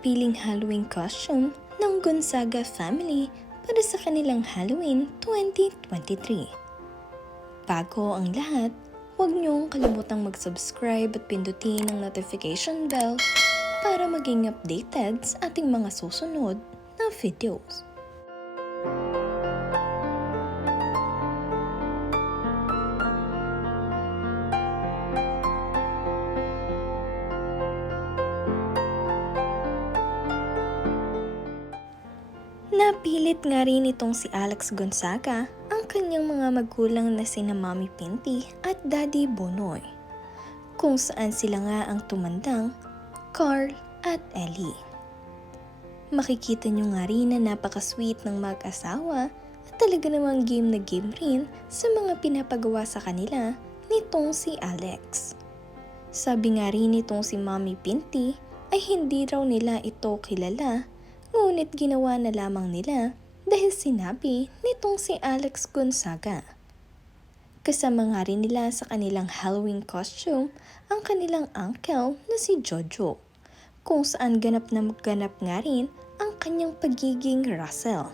napiling Halloween costume ng Gonzaga family para sa kanilang Halloween 2023. Bago ang lahat, huwag niyong kalimutang mag-subscribe at pindutin ang notification bell para maging updated sa ating mga susunod na videos. Napilit nga rin itong si Alex Gonzaga ang kanyang mga magulang na sina Mommy Pinty at Daddy Bonoy, kung saan sila nga ang tumandang Carl at Ellie. Makikita nyo nga rin na napaka-sweet ng mag-asawa at talaga namang game na game rin sa mga pinapagawa sa kanila nitong si Alex. Sabi nga rin nitong si Mommy Pinty ay hindi raw nila ito kilala, ngunit ginawa na lamang nila dahil sinabi nitong si Alex Gonzaga. Kasama nga rin nila sa kanilang Halloween costume ang kanilang uncle na si Jojo, kung saan ganap na magganap nga rin ang kanyang pagiging Russell.